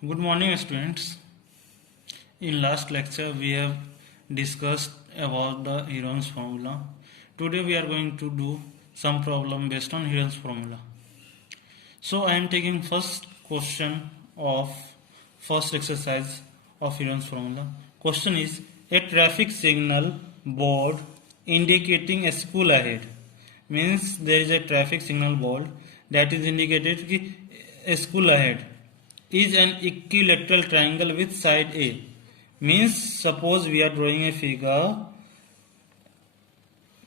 Good morning, students. In last lecture, we have discussed about the Heron's formula. Today, we are going to do some problem based on Heron's formula. So, I am taking first question of first exercise of Heron's formula. Question is: a traffic signal board indicating a school ahead. Means there is a traffic signal board that is indicated कि a school ahead is an equilateral triangle with side A. Means suppose we are drawing a figure,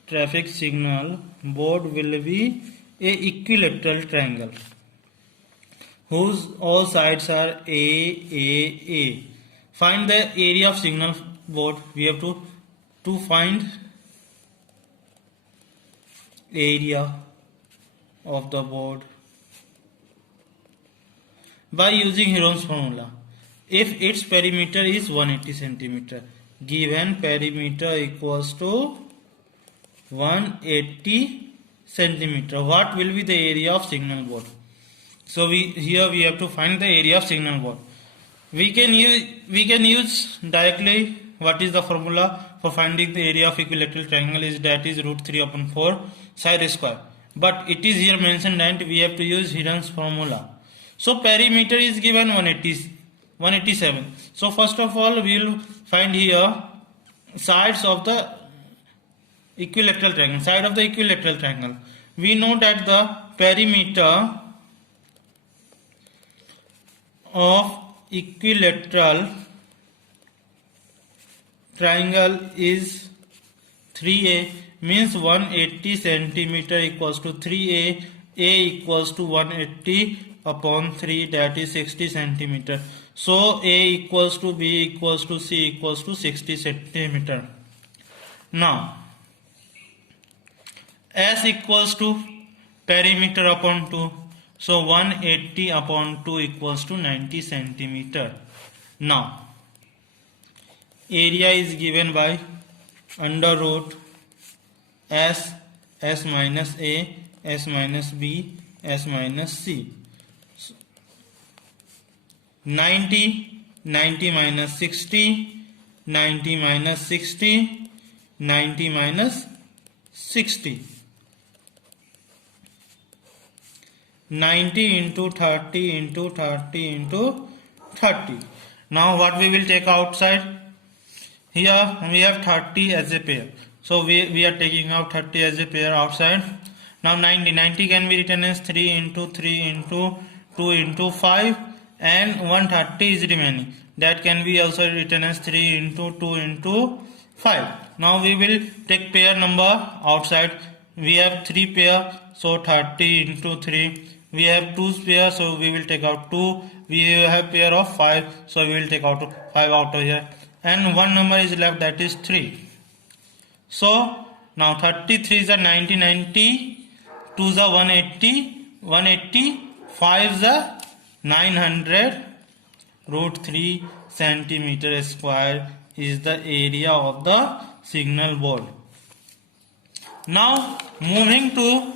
traffic signal board will be a equilateral triangle whose all sides are A. Find the area of signal board. We have to find area of the board by using Heron's formula. If its perimeter is 180 centimeter, given perimeter equals to 180 centimeter, what will be the area of signal board? So here we have to find the area of signal board. We can use directly what is the formula for finding the area of equilateral triangle is that is root 3 upon 4 side square. But it is here mentioned that we have to use Heron's formula. So perimeter is given 187. So first of all we will find here sides of the equilateral triangle. Side of the equilateral triangle. We know that the perimeter of equilateral triangle is 3a, means 180 centimeter equals to 3a, a equals to 180 upon 3, that is 60 centimeter. So a equals to b equals to c equals to 60 centimeter. Now s equals to perimeter upon 2. So 180 upon 2 equals to 90 centimeter. Now area is given by under root s minus a, s minus b, s minus c. 90 minus 60, 90 minus 60, 90 minus 60. 90 into 30 into 30 into 30. Now what we will take outside? Here we have 30 as a pair. So we are taking out 30 as a pair outside. Now 90 can be written as 3 into 3 into 2 into 5, and 130 is remaining. That can be also written as 3 into 2 into 5. Now we will take pair number outside. We have 3 pair, so 30 into 3. We have 2 pair, so we will take out 2. We have pair of 5, so we will take out 5 out of here. And one number is left, that is 3. So now 33 is a 90, 2 is a 180, 5 is a 900, root 3 centimeter square is the area of the signal board. Now moving to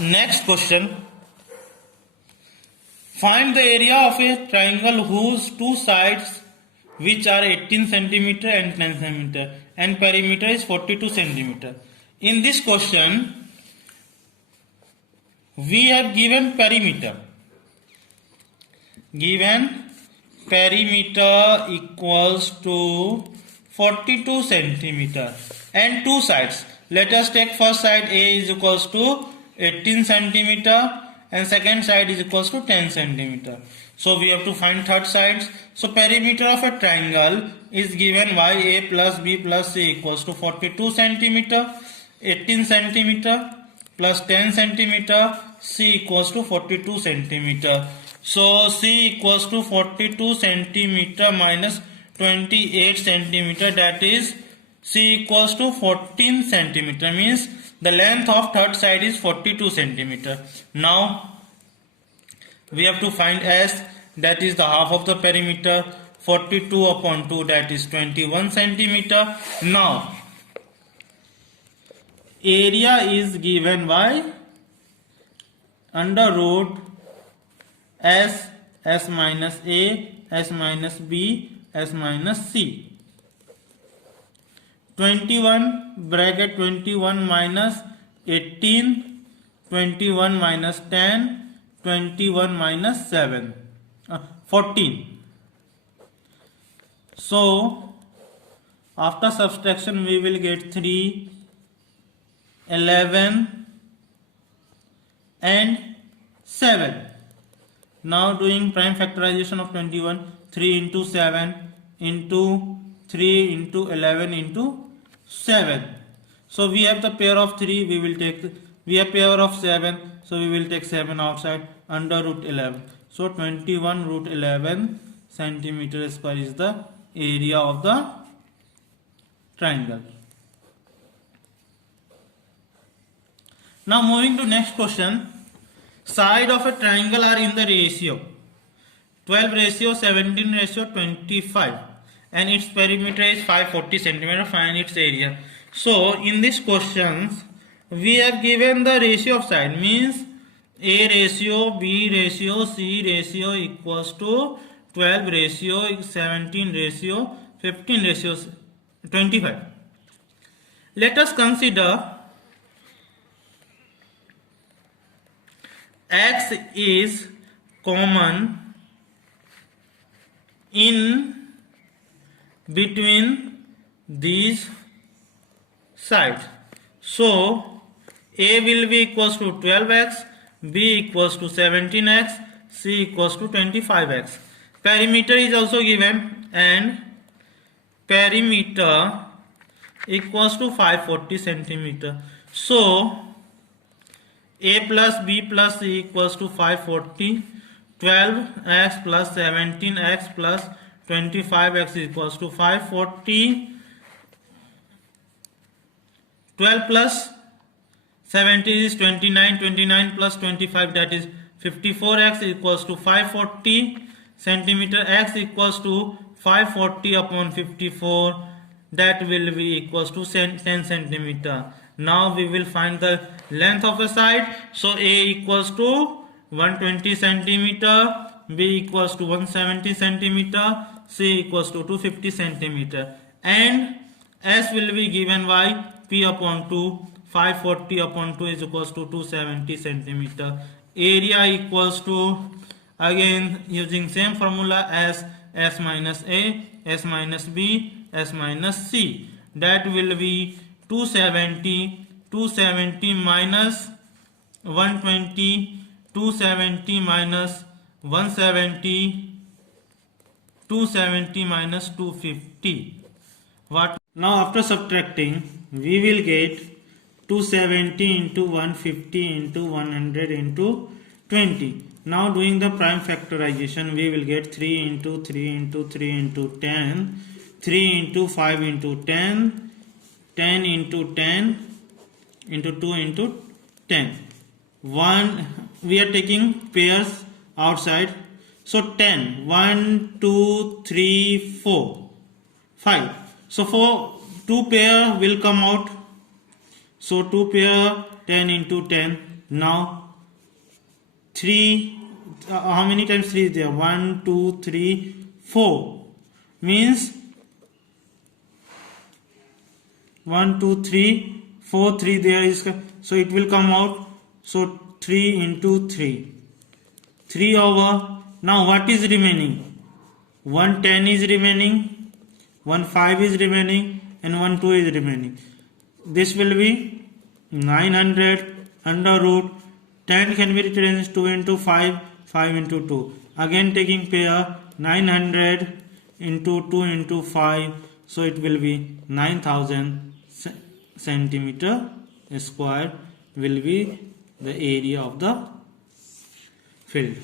next question. Find the area of a triangle whose two sides which are 18 centimeter and 10 centimeter and perimeter is 42 centimeter. In this question we have given perimeter. Given perimeter equals to 42 centimeter and two sides. Let us take first side. A is equals to 18 centimeter and second side is equals to 10 centimeter. So we have to find third sides. So perimeter of a triangle is given by a plus b plus c equals to 42 centimeter, 18 centimeter plus 10 centimeter, c equals to 42 centimeter. So c equals to 42 centimeter minus 28 centimeter, that is c equals to 14 centimeter, means the length of third side is 42 centimeter. Now we have to find s, that is the half of the perimeter. 42 upon 2, that is 21 centimeter. Now area is given by under root s S minus A, S minus B, S minus C. 21 bracket 21 minus 18, 21 minus 10, 21 minus 7, 14. So after subtraction we will get 3, 11 and 7. Now doing prime factorization of 21, 3 into 7 into 3 into 11 into 7. So we have the pair of 3, we have pair of 7, so we will take 7 outside, under root 11. So 21 root 11 centimeter square is the area of the triangle. Now moving to next question. Side of a triangle are in the ratio 12 ratio 17 ratio 25 and its perimeter is 540 centimeter. Find its area. So in this questions we have given the ratio of side, means A ratio, B ratio, C ratio equals to 12 ratio 17 ratio 15 ratio 25. Let us consider X is common in between these sides. So A will be equals to 12x, B equals to 17x, C equals to 25x. Perimeter is also given and perimeter equals to 540 centimeter. So A plus B plus C equals to 540. 12x plus 17x plus 25x equals to 540. 12 plus 17 is 29. 29 plus 25, that is 54x equals to 540 centimeter. X equals to 540 upon 54, that will be equals to 10 centimeter. Now we will find the length of the side. So A equals to 120 centimeter, B equals to 170 centimeter, C equals to 250 centimeter, and S will be given by P upon 2. 540 upon 2 is equals to 270 centimeter. Area equals to, again using same formula as S minus A, S minus B, S minus C. That will be 270 minus 120, 270 minus 170, 270 minus 250. What? Now after subtracting we will get 270 into 150 into 100 into 20. Now doing the prime factorization we will get 3 into 3 into 3 into 10, 3 into 5 into 10, 10 into 10 into 2 into 10. 1, we are taking pairs outside. So 10, 1, 2, 3, 4, 5. So for 2 pair will come out. So 2 pair 10 into 10. Now 3, how many times 3 is there? 1, 2, 3, 4. Means 1, 2, 3, 4, 3 there is. So it will come out. So 3 into 3. 3 over. Now what is remaining? 1 10 is remaining, 1 5 is remaining, and 1 2 is remaining. This will be 900 under root 10 can be written as 2 into 5, 5 into 2. Again taking pair 900 into 2 into 5. So it will be 9000 centimeter square will be the area of the field.